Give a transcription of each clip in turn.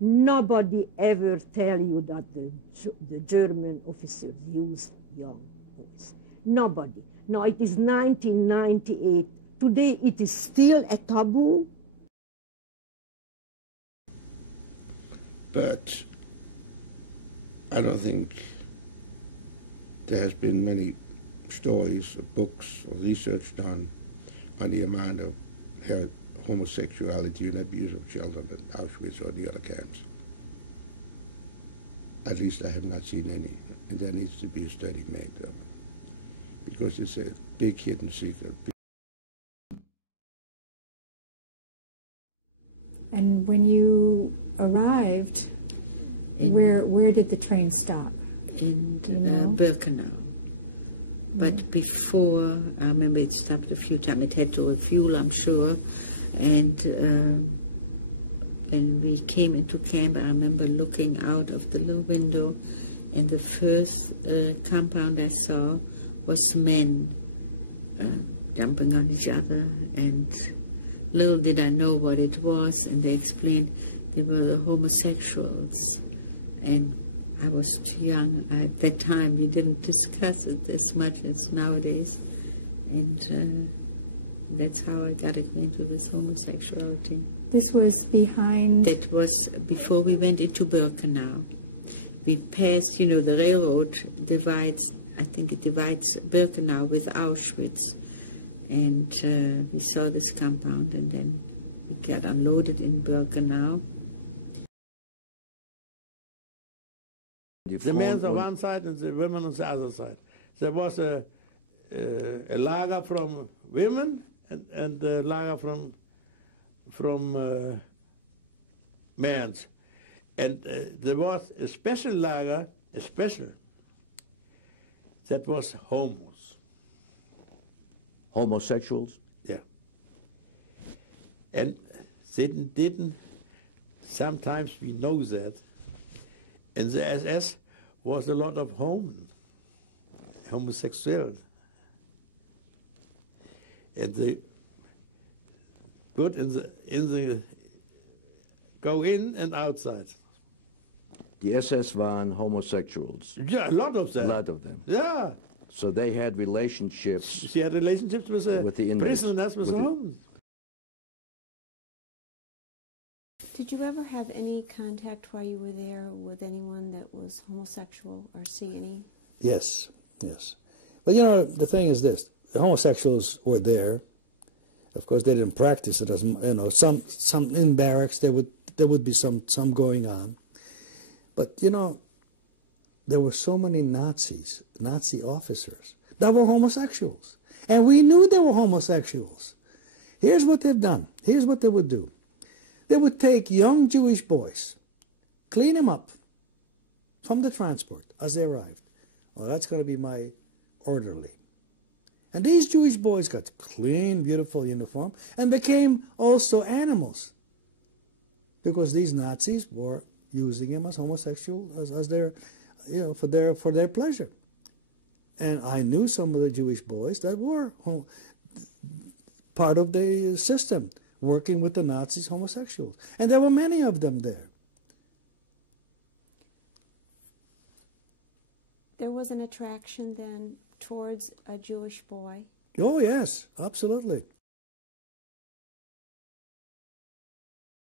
Nobody ever tell you that the German officers used young boys. Nobody. No, it is 1998. Today it is still a taboo. But I don't think there has been many stories or books or research done on the amount of homosexuality and abuse of children at Auschwitz or the other camps. At least I have not seen any, and there needs to be a study made of it, because it's a big hidden secret. And when you arrived, where did the train stop? In Birkenau. But before, I remember it stopped a few times. It had to refuel, I'm sure. And when we came into camp, I remember looking out of the little window, and the first compound I saw was men jumping on each other. And little did I know what it was, and they explained they were the homosexuals. And I was too young. At that time, we didn't discuss it as much as nowadays. And that's how I got into this homosexuality. This was behind... That was before we went into Birkenau. We passed, the railroad divides, I think it divides Birkenau with Auschwitz. And we saw this compound, and then we got unloaded in Birkenau. The men on one side and the women on the other side. There was a lager from women and a lager from men. And there was a special lager, that was homos. Homosexuals? Yeah. And didn't sometimes we know that. In the SS was a lot of homosexual. And they put in the go in and outside. The SS waren homosexuals. Yeah, a lot of them. A lot of them. Yeah. So they had relationships. She had relationships with the inmates. Prisoners with homes. Did you ever have any contact while you were there with anyone that was homosexual or see any? Yes, yes. But the thing is this: the homosexuals were there. Of course, they didn't practice it as some in barracks there would be some going on. But there were so many Nazi officers that were homosexuals, and we knew they were homosexuals. Here's what they've done. Here's what they would do. They would take young Jewish boys, clean them up from the transport as they arrived. Well, that's going to be my orderly. And these Jewish boys got clean, beautiful uniform and became also animals, because these Nazis were using them as homosexual, as their, for their pleasure. And I knew some of the Jewish boys that were part of the system, working with the Nazis, homosexuals. And there were many of them there. There was an attraction then towards a Jewish boy? Oh, yes, absolutely.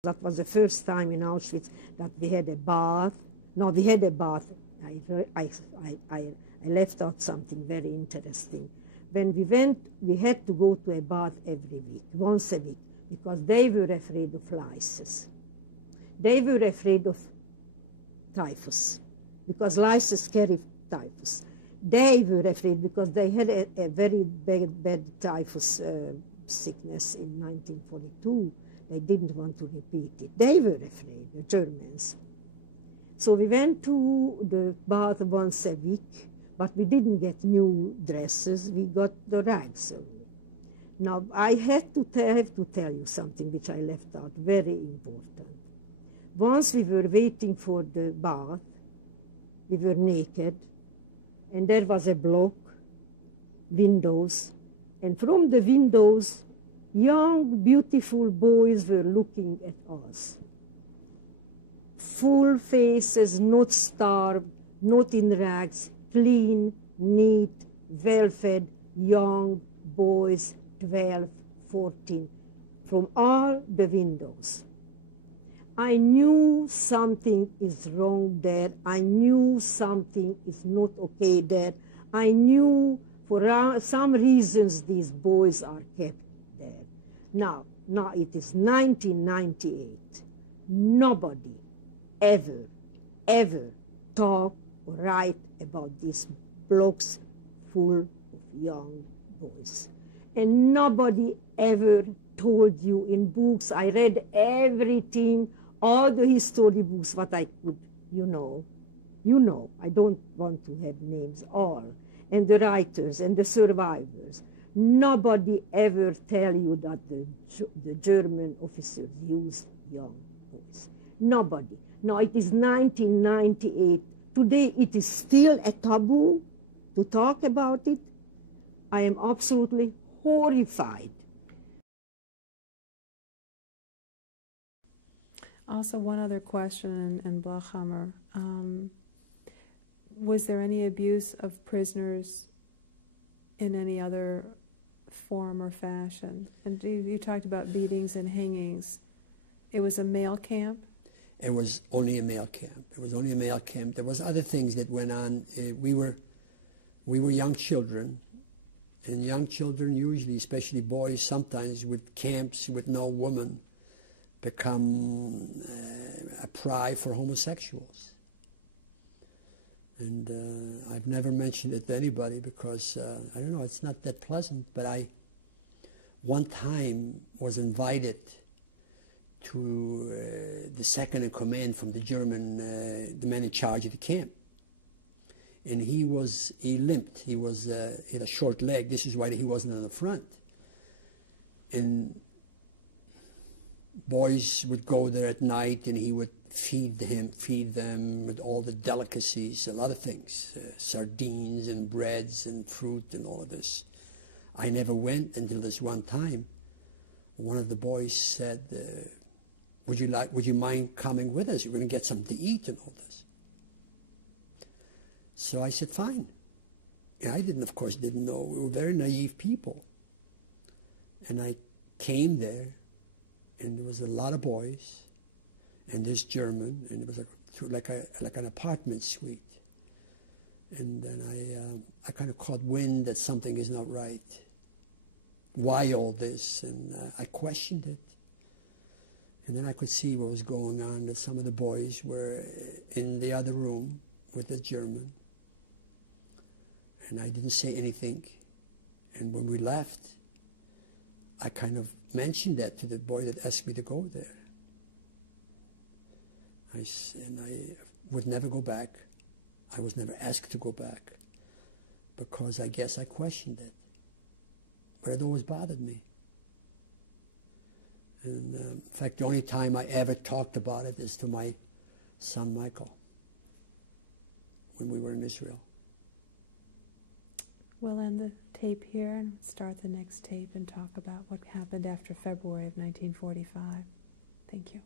That was the first time in Auschwitz that we had a bath. No, we had a bath. I left out something very interesting. When we went, we had to go to a bath every week, once a week, because they were afraid of lice. They were afraid of typhus, because lice carry typhus. They were afraid because they had a very bad typhus sickness in 1942. They didn't want to repeat it. They were afraid, the Germans. So we went to the bath once a week, but we didn't get new dresses. We got the rags only. Now, I have to tell you something which I left out, very important. Once we were waiting for the bath, we were naked, and there was a block, windows, and from the windows, young, beautiful boys were looking at us. full faces, not starved, not in rags, clean, neat, well-fed, young boys, 12, 14, from all the windows. I knew something is wrong there. I knew something is not okay there. I knew for some reasons these boys are kept there. Now it is 1998. Nobody ever talk or write about these blocks full of young boys. And nobody ever told you in books. I read everything, all the history books, what I could, you know, I don't want to have names, all, and the writers and the survivors. Nobody ever tell you that the German officers used young boys. Nobody. Now it is 1998. Today it is still a taboo to talk about it. I am absolutely horrified. Also, one other question in Blachhammer. Was there any abuse of prisoners in any other form or fashion? And you talked about beatings and hangings. It was a male camp? It was only a male camp. It was only a male camp. There was other things that went on. We were young children, and young children usually, especially boys, sometimes with camps with no woman, become a pry for homosexuals. And I've never mentioned it to anybody because, I don't know, it's not that pleasant, but I one time was invited to the second in command from the German, the man in charge of the camp. And he limped. He had a short leg. This is why he wasn't on the front. And boys would go there at night, and he would feed them with all the delicacies, a lot of things, sardines and breads and fruit and all of this. I never went until this one time. One of the boys said, would you mind coming with us? You're going to get something to eat and all this. So I said, fine. And I of course didn't know. We were very naive people. And I came there, and there was a lot of boys, and this German, and it was like an apartment suite. And then I kind of caught wind that something is not right. Why all this? And I questioned it. And then I could see what was going on, that some of the boys were in the other room with the German. And I didn't say anything. And when we left, I kind of mentioned that to the boy that asked me to go there. And I would never go back. I was never asked to go back because I guess I questioned it. But it always bothered me. And in fact, the only time I ever talked about it is to my son Michael when we were in Israel. We'll end the tape here and start the next tape and talk about what happened after February of 1945. Thank you.